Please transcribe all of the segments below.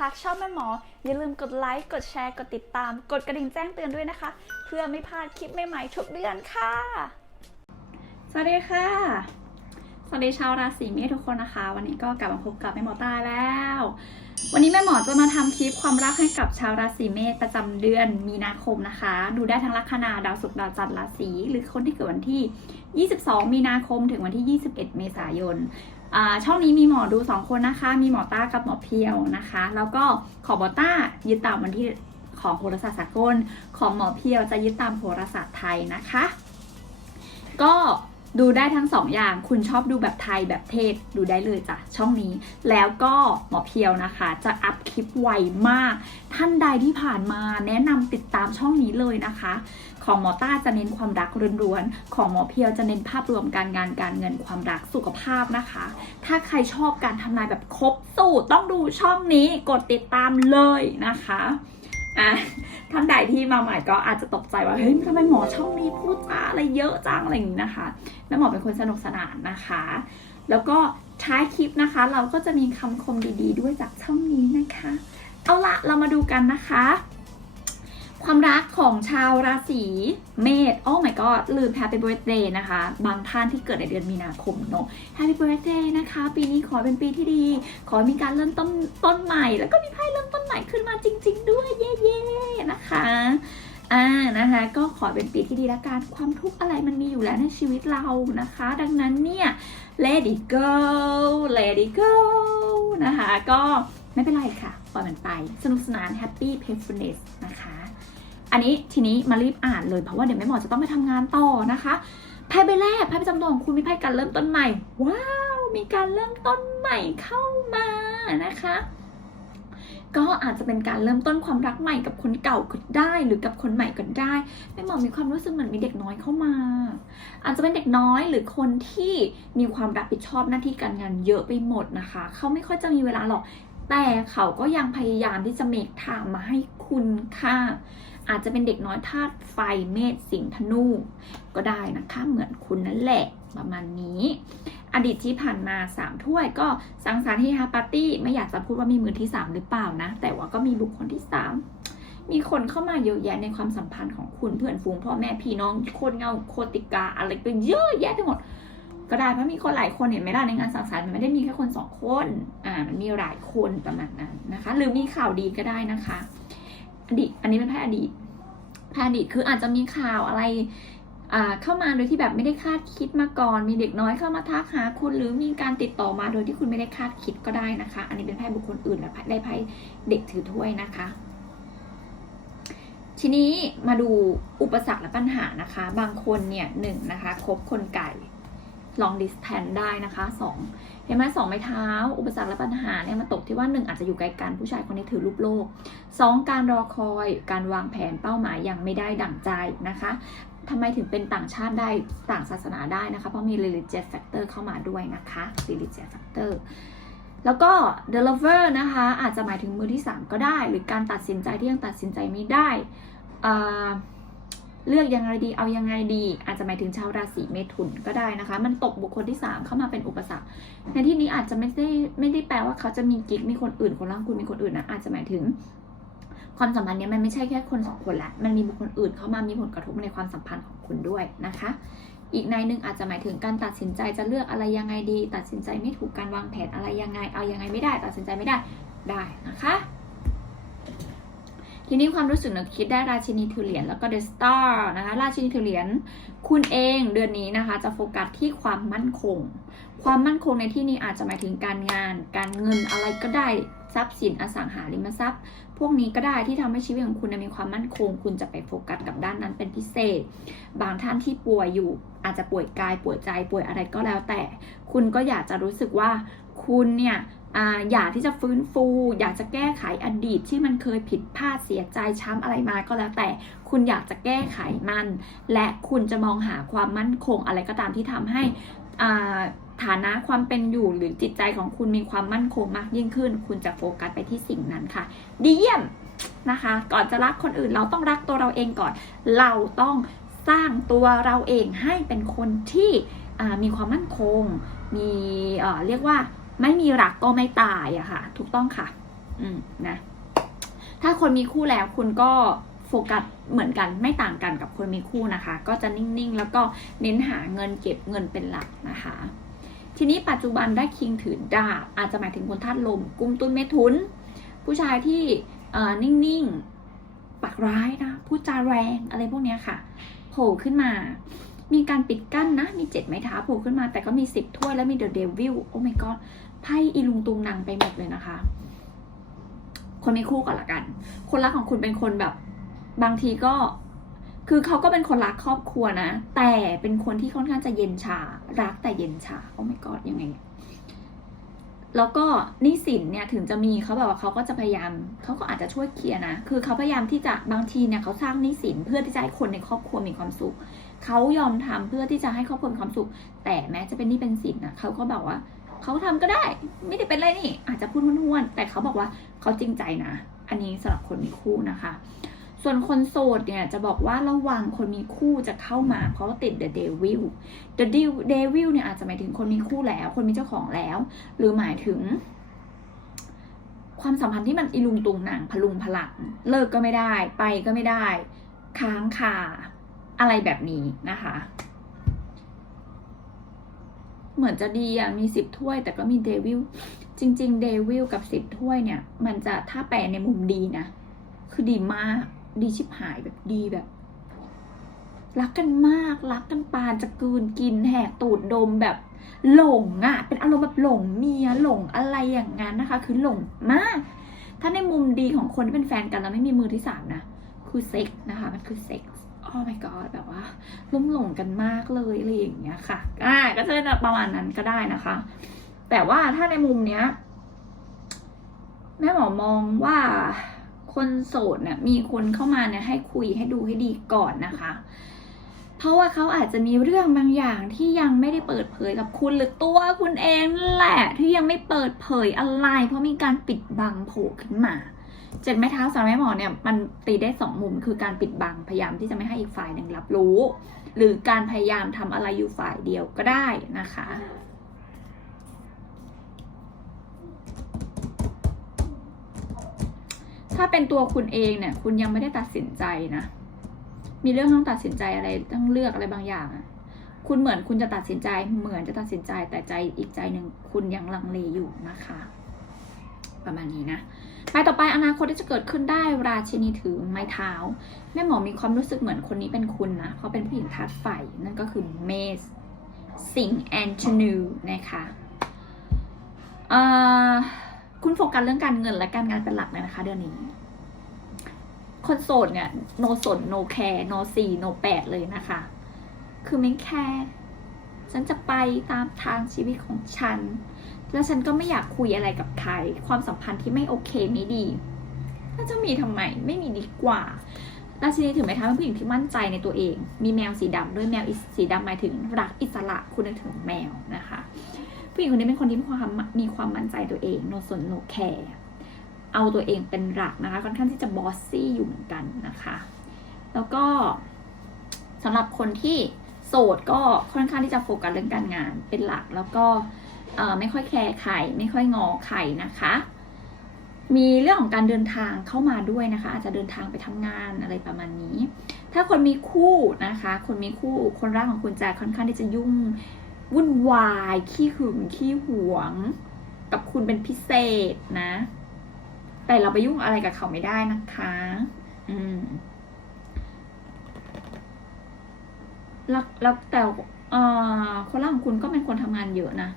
หากชอบแม่หมอ อย่าลืมกดไลค์ กดแชร์ กดติดตาม กดกระดิ่งแจ้งเตือนด้วยนะคะ เพื่อไม่พลาดคลิปใหม่ๆทุกเดือนค่ะ สวัสดีค่ะ สวัสดีชาวราศีเมษทุกคนนะคะ วันนี้ก็กลับมาพบกับแม่หมอตาแล้ว วันนี้แม่หมอจะมาทำคลิปความรักให้กับชาวราศีเมษประจำเดือนมีนาคมนะคะ ดูได้ทั้งลัคนาดาวศุกร์ดาวจันทร์ราศีหรือคนที่เกิดวันที่ 22 มีนาคมถึงวันที่ 21 เมษายน ช่องนี้มีหมอดู2คนนะคะ มีหมอต้ากับหมอเพียวนะคะ แล้วก็ของหมอต้ายึดตามวันที่ของโหราศาสตร์สากล ของหมอเพียวจะยึดตามโหราศาสตร์ไทยนะคะ ก็ดูได้ทั้งสองอย่าง คุณชอบดูแบบไทยแบบเทศดูได้เลยจ้ะช่องนี้ แล้วก็หมอเพียวนะคะ จะอัพคลิปไวมาก ท่านใดที่ผ่านมาแนะนำติดตามช่องนี้เลยนะคะ ของหมอต้าจะเน้นความรักล้วนๆ ของหมอเพียวจะเน้นภาพรวมการงานการเงินความรักสุขภาพนะคะ ถ้าใครชอบการทำนายแบบครบสูตรต้องดูช่องนี้กดติดตามเลยนะคะอะท่านใดที่มาใหม่ก็อาจจะตกใจว่าเฮ้ยทำไมหมอช่องนี้พูดจาอะไรเยอะจังอะไรอย่างนี้นะคะแม่หมอเป็นคนสนุกสนานนะคะ แล้วก็ท้ายคลิปนะคะ เราก็จะมีคำคมดีๆ ด้วยจากช่องนี้นะคะ เอาละเรามาดูกันนะคะ ความรักของชาวราศีเมษ โอ้ my god ลืม Happy Birthday นะคะ บางท่านที่เกิดในเดือนมีนาคมเนอะ Happy Birthday นะคะ ปีนี้ขอเป็นปีที่ดี ขอมีการเริ่มต้นต้นใหม่ แล้วก็มีไพ่เริ่มต้นใหม่ขึ้นมาจริง ๆ ด้วยเย้ๆนะคะอ่านะคะก็ขอเป็นปีที่ดีละกันความทุกข์อะไรมันมีอยู่แล้วในชีวิตเรานะคะ ดังนั้นเนี่ย let it go let it go นะคะ ก็ไม่เป็นไรค่ะ ปล่อยมันไป สนุกสนาน happy playfulness นะคะ อันนี้ทีนี้มารีบอ่านเลยเพราะว่าเดี๋ยวแม่หมอจะต้องไปทำงานต่อนะคะไพ่ใบแรกไพ่ประจำตัวของคุณมีไพ่การเริ่มต้นใหม่ ว้าว มีการเริ่มต้นใหม่เข้ามานะคะ ก็อาจจะเป็นการเริ่มต้นความรักใหม่กับคนเก่าก็ได้ หรือกับคนใหม่ก็ได้แม่หมอมีความรู้สึกเหมือนมีเด็กน้อยเข้ามา อาจจะเป็นเด็กน้อยหรือคนที่มีความรับผิดชอบหน้าที่การงานเยอะไปหมดนะคะ เขาไม่ค่อยจะมีเวลาหรอก แต่เขาก็ยังพยายามที่จะเมกทางมาให้คุณค่ะอาจจะเป็นเด็กน้อยธาตุไฟเมษสิงห์ธนู ก็ได้นะคะเหมือนคุณนั่นแหละประมาณนี้ อดีตที่ผ่านมาสามถ้วยก็สังสรรค์เฮฮาปาร์ตี้ไม่อยากจะพูดว่ามีมือที่สามหรือเปล่านะ แต่ว่าก็มีบุคคลที่สามมีคนเข้ามาเยอะแยะในความสัมพันธ์ของคุณเพื่อนฝูงพ่อแม่พี่น้องคนเงาโคติกาอะไรก็เยอะแยะทั้งหมด ก็ได้เพราะมีคนหลายคนเห็นไหมล่ะในงานสังสรรค์มันไม่ได้มีแค่คนสองคนอ่ามันมีหลายคนประมาณนั้นนะคะ หรือมีข่าวดีก็ได้นะคะอดีตอันนี้เป็นไพ่อดีตไพ่อดีตคืออาจจะมีข่าวอะไรอ่าเข้ามาโดยที่แบบไม่ได้คาดคิดมาก่อน มีเด็กน้อยเข้ามาทักหาคุณ หรือมีการติดต่อมาโดยที่คุณไม่ได้คาดคิดก็ได้นะคะ อันนี้เป็นไพ่บุคคลอื่นและได้ไพ่เด็กถือถ้วยนะคะ ทีนี้มาดูอุปสรรคและปัญหานะคะ บางคนเนี่ยหนึ่งนะคะคบคนไก่ long distance ได้นะคะสองเห็นไหมสองไม้เท้า อุปสรรคและปัญหาเนี่ยมาตกที่ว่าหนึ่งอาจจะอยู่ไกลกันผู้ชายคนนี้ถือรูปโลกสองการรอคอยการวางแผนเป้าหมายยังไม่ได้ดั่งใจนะคะทำไมถึงเป็นต่างชาติได้ต่างศาสนาได้นะคะ เพราะมี religious factor เข้ามาด้วยนะคะ religious factor แล้วก็ the lover นะคะ อาจจะหมายถึงมือที่ 3 ก็ได้ หรือการตัดสินใจที่ยังตัดสินใจไม่ได้อ่า เลือกยังไงดีเอายังไงดี อาจจะหมายถึงชาวราศีเมถุนก็ได้นะคะ มันตกบุคคลที่ 3 เข้ามาเป็นอุปสรรค ในที่นี้อาจจะไม่ได้ไม่ได้แปลว่าเขาจะมีกิ๊กมีคนอื่นคนร่างคุณมีคนอื่นนะอาจจะหมายถึงความสัมพันธ์เนี้ยมันไม่ใช่แค่คนสองคนละ มันมีบุคคลอื่นเข้ามามีผลกระทบในความสัมพันธ์ของคุณด้วยนะคะ อีกในหนึ่งอาจจะหมายถึงการตัดสินใจจะเลือกอะไรยังไงดี ตัดสินใจไม่ถูกการวางแผนอะไรยังไง เอายังไงไม่ได้ ตัดสินใจไม่ได้ ได้นะคะ ทีนี้ความรู้สึกนึกคิดได้ราชินีถือเหรียญแล้วก็เดสตาร์นะคะ ราชินีถือเหรียญคุณเองเดือนนี้นะคะ จะโฟกัสที่ความมั่นคง ความมั่นคงในที่นี้อาจจะหมายถึงการงาน การเงินอะไรก็ได้ทรัพย์สินอสังหาริมทรัพย์ พวกนี้ก็ได้ที่ทำให้ชีวิตของคุณมีความมั่นคง คุณจะไปโฟกัสกับด้านนั้นเป็นพิเศษ บางท่านที่ป่วยอยู่ อาจจะป่วยกายป่วยใจป่วยอะไรก็แล้วแต่ คุณก็อยากจะรู้สึกว่าคุณเนี่ย อยากที่จะฟื้นฟู อยากจะแก้ไขอดีตที่มันเคยผิดพลาดเสียใจช้ำอะไรมาก็แล้วแต่ คุณอยากจะแก้ไขมัน และคุณจะมองหาความมั่นคงอะไรก็ตามที่ทำให้ฐานะความเป็นอยู่หรือจิตใจของคุณมีความมั่นคงมากยิ่งขึ้น คุณจะโฟกัสไปที่สิ่งนั้นค่ะ ดีเยี่ยมนะคะ ก่อนจะรักคนอื่นเราต้องรักตัวเราเองก่อน เราต้องสร้างตัวเราเองให้เป็นคนที่มีความมั่นคง มีเรียกว่า ไม่มีรักก็ไม่ตายอะค่ะ ถูกต้องค่ะ อืมนะ ถ้าคนมีคู่แล้วคุณก็โฟกัสเหมือนกันไม่ต่างกันกับคนมีคู่นะคะ ก็จะนิ่งๆ แล้วก็เน้นหาเงินเก็บเงินเป็นหลักนะคะ ทีนี้ปัจจุบันได้คิงถือดาบอาจจะหมายถึงคนธาตุลม กุมตุนเมถุน ผู้ชายที่อ่อนิ่งๆ ปากร้ายนะพูดจาแรงอะไรพวกนี้ค่ะโผล่ขึ้นมา มีการปิดกั้นนะ มีเจ็ดไม้เท้าโผล่ขึ้นมาแต่ก็มีสิบถ้วยแล้วมีเดอะเดวิลโอ้ my god ไพ่อีลุงตุงนางไปหมดเลยนะคะ คนมีคู่ก่อนละกัน คนรักของคุณเป็นคนแบบ บางทีก็ คือเขาก็เป็นคนรักครอบครัวนะ แต่เป็นคนที่ค่อนข้างจะเย็นชา รักแต่เย็นชา โอ้ my god ยังไง แล้วก็นี้สินเนี่ยถึงจะมีเขาแบบว่าเขาก็จะพยายาม เขาก็อาจจะช่วยเคลียร์นะ คือเขาพยายามที่จะบางทีเนี่ยเขาสร้างนี้สินเพื่อที่จะให้คนในครอบครัวมีความสุขเขายอมทำเพื่อที่จะให้ครอบครัวมีความสุข แต่แม้จะเป็นนี้เป็นสินนะเขาก็แบอกว่า เขาทำก็ได้ ไม่ได้เป็นไรนี่ อาจจะพูดห้วนๆแต่เขาบอกว่าเขาจริงใจนะ อันนี้สำหรับคนมีคู่นะคะ ส่วนคนโสดเนี่ยจะบอกว่าระวังคนมีคู่จะเข้ามาเพราะติด the devil the devil เนี่ยอาจจะหมายถึงคนมีคู่แล้ว คนมีเจ้าของแล้ว หรือหมายถึง ความสัมพันธ์ที่มันอิลุงตุงหนังพลุงพลังเลิกก็ไม่ได้ ไปก็ไม่ได้ ค้างคาอะไรแบบนี้นะคะ เหมือนจะดีอะมีสิบถ้วย แต่ก็มีเดวิลจริง ๆ เดวิลกับสิบถ้วยเนี่ย มันจะถ้าแปลในมุมดีนะ คือดีมาก ดีชิบหายแบบดีแบบ รักกันมาก รักกันปานจะกืนกินแหกตูดดมแบบหลงอะ่ะ เป็นอารมณ์แบบหลงเมียหลงอะไรอย่างนั้นนะคะ คือหลงมาก ถ้าในมุมดีของคนที่เป็นแฟนกันแล้วไม่มีมือที่สามนะ คือเซ็กนะคะ มันคือเซ็ก my god แบบว่าลุ่มหลงกันมากเลยอะไรอย่างเงี้ยค่ะอ่าก็จะประมาณนั้นก็ได้นะคะ แต่ว่าถ้าในมุมเนี้ยแม่หมอมองว่าคนโสดเนี่ยมีคนเข้ามาเนี่ยให้คุยให้ดูให้ดีก่อนนะคะ เพราะว่าเขาอาจจะมีเรื่องบางอย่างที่ยังไม่ได้เปิดเผยกับคุณหรือตัวคุณเองแหละที่ยังไม่เปิดเผยอะไร เพราะมีการปิดบังโผล่ขึ้นมา เจ็ดไม้เท้าสามไม้หมอเนี่ยมันตีได้สองมุมคือการปิดบังพยายามที่จะไม่ให้อีกฝ่ายหนึ่งรับรู้ หรือการพยายามทำอะไรอยู่ฝ่ายเดียวก็ได้นะคะถ้าเป็นตัวคุณเองเนี่ย คุณยังไม่ได้ตัดสินใจนะ มีเรื่องต้องตัดสินใจอะไรต้องเลือกอะไรบางอย่างอะคุณเหมือนคุณจะตัดสินใจเหมือนจะตัดสินใจแต่ใจอีกใจหนึ่งคุณยังลังเลอยู่นะคะ ประมาณนี้นะ ไปต่อไปอนาคตที่จะเกิดขึ้นได้ราชินีถือไม้เท้า แม่หมอมีความรู้สึกเหมือนคนนี้เป็นคุณนะเขาเป็นผู้หญิงธาตุไฟนั่นก็คือเมสสิงแอนชนูนะคะคุณโฟกัสเรื่องการเงินและการงานเป็นหลักเลยนะคะ เดือนนี้ คนโสดเนี่ยโนสนโนแคร์โนสี่โนแปดเลยนะคะ คือไม่แคร์ฉันจะไปตามทางชีวิตของฉัน แล้วฉันก็ไม่อยากคุยอะไรกับใคร ความสัมพันธ์ที่ไม่โอเคไม่ดีถ้าจะมีทำไมไม่มีดีกว่าราชินีถือไม้เท้าเป็นผู้หญิงที่มั่นใจในตัวเอง มีแมวสีดำด้วยแมวสีดำหมายถึงรักอิสระคุณนึกถึงแมวนะคะ ผู้หญิงคนนี้เป็นคนที่มีความมีความมั่นใจตัวเองโนสนโนแคร์เอาตัวเองเป็นหลักนะคะค่อนข้างที่จะบอสซี่อยู่เหมือนกันนะคะ แล้วก็สำหรับคนที่โสดก็ค่อนข้างที่จะโฟกัสเรื่องการงานเป็นหลักแล้วก็ ไม่ค่อยแคร์ใครไม่ค่อยงอใครนะคะ มีเรื่องของการเดินทางเข้ามาด้วยนะคะ อาจจะเดินทางไปทำงานอะไรประมาณนี้ ถ้าคนมีคู่นะคะ คนมีคู่คนรักของคุณจะค่อนข้างที่จะยุ่งวุ่นวายขี้หึงขี้หวง กับคุณเป็นพิเศษนะ แต่เราไปยุ่งอะไรกับเขาไม่ได้นะคะ อืมแล้วแล้วแต่เอ่อคนร่างของคุณก็เป็นคนทำงานเยอะนะ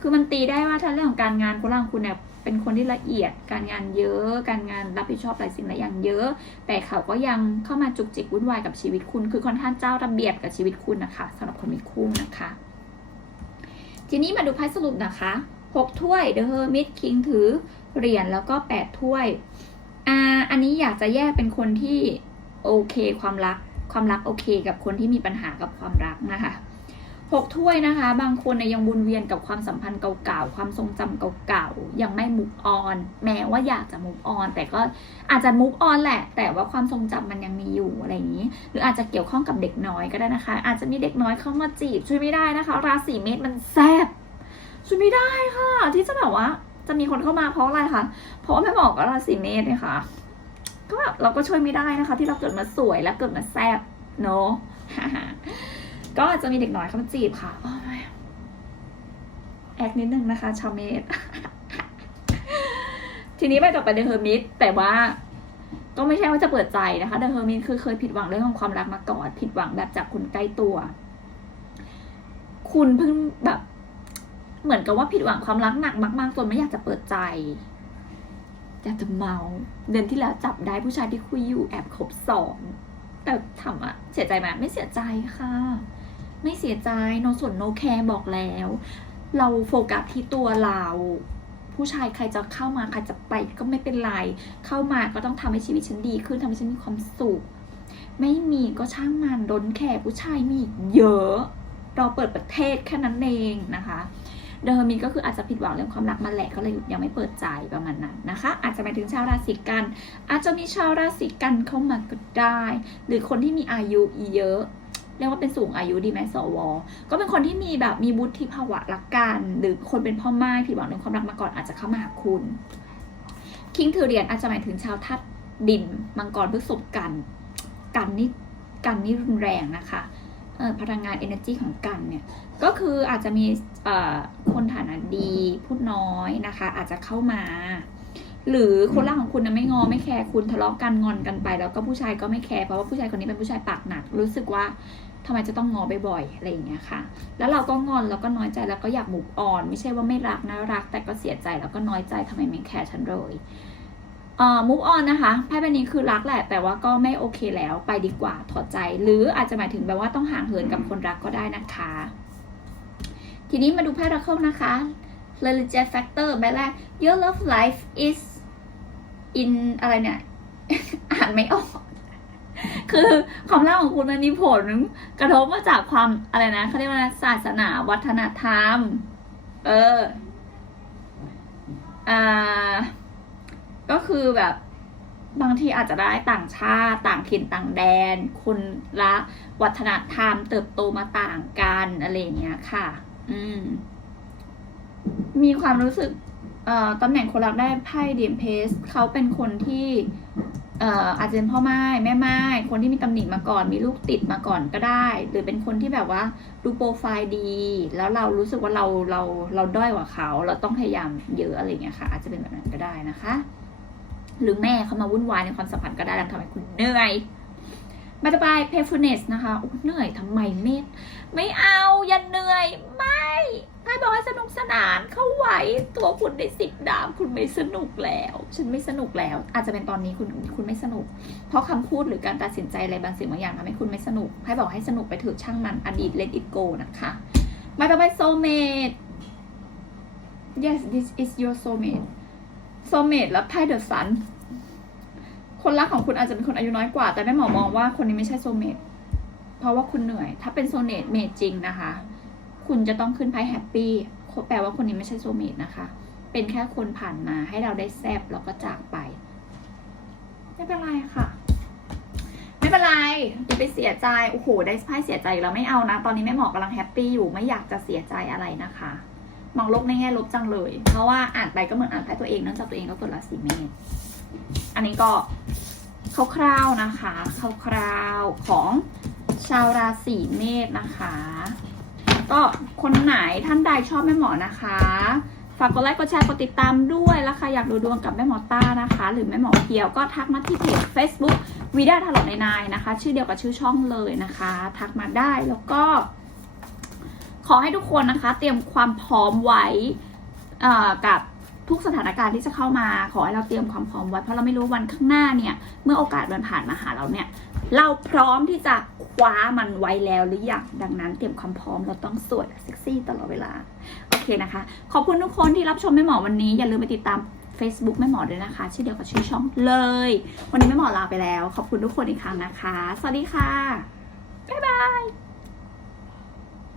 คือมันตีได้ว่าถ้าเรื่องของการงานคนร่างคุณเนี่ยเป็นคนที่ละเอียดการงานเยอะ การงานรับผิดชอบหลายสิ่งหลายอย่างเยอะ แต่เขาก็ยังเข้ามาจุกจิกวุ่นวายกับชีวิตคุณ คือค่อนข้างเจ้าระเบียบกับชีวิตคุณนะคะสำหรับคนมีคู่นะคะ ทีนี้มาดูไพ่สรุปนะคะหกถ้วย The Hermit King ถือเหรียญแล้วก็แปดถ้วยอ่าอันนี้อยากจะแยกเป็นคนที่โอเค ความรักความรักโอเค กับคนที่มีปัญหากับความรักนะคะ หกถ้วยนะคะ บางคนเนี่ยยังวนเวียนกับความสัมพันธ์เก่าๆ ความทรงจำเก่าๆ ยังไม่ move on แม้ว่าอยากจะ move on แต่ก็อาจจะ move on แหละ แต่ว่าความทรงจำมันยังมีอยู่อะไรอย่างนี้ หรืออาจจะเกี่ยวข้องกับเด็กน้อยก็ได้นะคะ อาจจะมีเด็กน้อยเข้ามาจีบช่วยไม่ได้นะคะ ราศีเมษมันแซบช่วยไม่ได้ค่ะ ที่จะแบบว่าจะมีคนเข้ามาเพราะอะไรคะ เพราะว่าแม่หมอก็ราศีเมษเนี่ยค่ะ ก็แบบเราก็ช่วยไม่ได้นะคะ ที่เราเกิดมาสวยและเกิดมาแซบเนาะ ก็อาจจะมีเด็กน้อยเข้ามาจีบค่ะ โอ้ยแอกนิดนึงนะคะ ชาวเมษทีนี้ไปต่อไปเดอะเฮอร์มิตแต่ว่าก็ไม่ใช่ว่าจะเปิดใจนะคะเดอะเฮอร์มิตคือเคยผิดหวังเรื่องของความรักมาก่อนผิดหวังแบบจากคนใกล้ตัว คุณเพิ่งแบบ เหมือนกับว่าผิดหวังความรักหนักมากๆจนไม่อยากจะเปิดใจอยากจะเมา เดือนที่แล้วจับได้ผู้ชายที่คุยอยู่แอบคบสองแต่ถามว่าเสียใจไหมไม่เสียใจค่ะ ไม่เสียใจโนส่วนโนแคร์บอกแล้ว เราโฟกัสที่ตัวเรา ผู้ชายใครจะเข้ามาใครจะไปก็ไม่เป็นไร เข้ามาก็ต้องทำให้ชีวิตฉันดีขึ้นทำให้ฉันมีความสุข ไม่มีก็ช่างมันดนแคร์ผู้ชายมีเยอะเราเปิดประเทศแค่นั้นเองนะคะเดอร์มินก็คืออาจจะผิดหวังเรื่องความรักมาแหละก็เลยยังไม่เปิดใจประมาณนั้นนะคะ อาจจะหมายถึงชาวราศีกัน อาจจะมีชาวราศีกันเข้ามาก็ได้ หรือคนที่มีอายุเยอะ เรียกว่าเป็นสูงอายุดีไหมสว ก็เป็นคนที่มีแบบมีวุฒิภาวะรักกัน หรือคนเป็นพ่อไม้ผิดหวังเรื่องความรักมาก่อนอาจจะเข้ามาหาคุณคิงเทเรียนอาจจะหมายถึงชาวทัดดินมังกรพฤษภกัน กันนี่กันนี่รุนแรงนะคะพลังงาน energy ของกันเนี่ยก็คืออาจจะมีคนฐานะดีพูดน้อยนะคะ อาจจะเข้ามา หรือคนรักของคุณนะไม่งอไม่แคร์คุณทะเลาะกันงอนกันไป แล้วก็ผู้ชายก็ไม่แคร์เพราะว่าผู้ชายคนนี้เป็นผู้ชายปากหนัก รู้สึกว่าทำไมจะต้องงอบ่อยๆอะไรอย่างเงี้ยค่ะ แล้วเราก็งอนแล้วก็น้อยใจแล้วก็อยากมุกอ่อน ไม่ใช่ว่าไม่รักนะรัก แต่ก็เสียใจแล้วก็น้อยใจทำไมไม่แคร์ฉันเลยเอ่อมุกออนนะคะไพ่ใบนี้คือรักแหละ แต่ว่าก็ไม่โอเคแล้วไปดีกว่าถอดใจ หรืออาจจะหมายถึงแบบว่าต้องห่างเหินกับคนรักก็ได้นะคะ ทีนี้มาดูไพ่รักเคิลนะคะ religious factor ใบแรก your love life is in อะไรเนี่ย อ่านไม่ออก คือความรักของคุณมันมีผลกระทบมาจากความอะไรนะเขาเรียกว่าศาสนาวัฒนธรรม เออ อ่า ก็คือแบบบางทีอาจจะได้ต่างชาติต่างถิ่นต่างแดนคนละวัฒนธรรมเติบโตมาต่างกันอะไรเงี้ยค่ะ อืม มีความรู้สึก ตำแหน่งคนรักได้ไพ่เดีมเพสเขาเป็นคนที่อาจจะเป็นพ่อไม้แม่ไม้คนที่มีตำหนิมาก่อน มีลูกติดมาก่อนก็ได้ หรือเป็นคนที่แบบว่าดูโปรไฟล์ดี แล้วเรารู้สึกว่าเราเราเราด้อยกว่าเขา เราต้องพยายามเยอะอะไรเงี้ยค่ะ อาจจะเป็นแบบนั้นก็ได้นะคะ หรือแม่เขามาวุ่นวายในความสัมพันธ์ก็ได้ทำให้คุณเหนื่อย มาต่อไป playfulness นะคะอุ๊ยเหนื่อยทำไมเมดไม่เอาอย่าเหนื่อย ไม่ใครบอกให้สนุกสนานเข้าไหวตัวคุณได้สิบดามคุณไม่สนุกแล้ว ฉันไม่สนุกแล้ว อาจจะเป็นตอนนี้คุณคุณไม่สนุก เพราะคำพูดหรือการตัดสินใจอะไรบางสิ่งบางอย่างทำให้คุณไม่สนุกให้บอกให้สนุกไปเถอะช่างมันอดีต let it go นะคะ มาต่อไป soulmate yes this is your soulmate soulmate และไพ่ the sun คนรักของคุณอาจจะเป็นคนอายุน้อยกว่า แต่แม่หมอมองว่าคนนี้ไม่ใช่โซเมตเพราะว่าคุณเหนื่อย ถ้าเป็นโซเนตเมตจริงนะคะ คุณจะต้องขึ้นไพ่แฮปปี้แปลว่าคนนี้ไม่ใช่โซเมตนะคะ เป็นแค่คนผ่านมาให้เราได้แซบแล้วก็จากไป ไม่เป็นไรค่ะ ไม่เป็นไรอย่าไปเสียใจโอ้โหได้ไพ่เสียใจแล้วไม่เอานะ ตอนนี้แม่หมอกำลังแฮปปี้อยู่ไม่อยากจะเสียใจอะไรนะคะมองโลกในแง่ลบจังเลย เพราะว่าอ่านไปก็เหมือนอ่านไพ่ตัวเองเนื่องจากตัวเองก็เกิดราศีเมษ อันนี้ก็คร่าวๆนะคะคร่าวๆของชาวราศีเมษนะคะ ก็คนไหนท่านใดชอบแม่หมอนะคะ ฝากกดไลค์กดแชร์กดติดตามด้วยแล้วค่ะอยากดูดวงกับแม่หมอต้านะคะ หรือแม่หมอเพียวก็ทักมาที่เพจ Facebook วีด้าทลอดในนายนะคะ ชื่อเดียวกับชื่อช่องเลยนะคะ ทักมาได้แล้วก็ ขอให้ทุกคนนะคะ เตรียมความพร้อมไว้กับ ทุกสถานการณ์ที่จะเข้ามาขอให้เราเตรียมความพร้อมไว้เพราะเราไม่รู้วันข้างหน้าเนี่ย เมื่อโอกาสมันผ่านมาหาเราเนี่ย เราพร้อมที่จะคว้ามันไว้แล้วหรือยังดังนั้นเตรียมความพร้อมเราต้องสวยเซ็กซี่ตลอดเวลา โอเคนะคะ ขอบคุณทุกคนที่รับชมแม่หมอวันนี้ อย่าลืมไปติดตาม Facebook แม่หมอด้วยนะคะ ชื่อเดียวกับชื่อช่องเลย วันนี้แม่หมอลาไปแล้ว ขอบคุณทุกคนอีกครั้งนะคะ สวัสดีค่ะบ๊ายบาย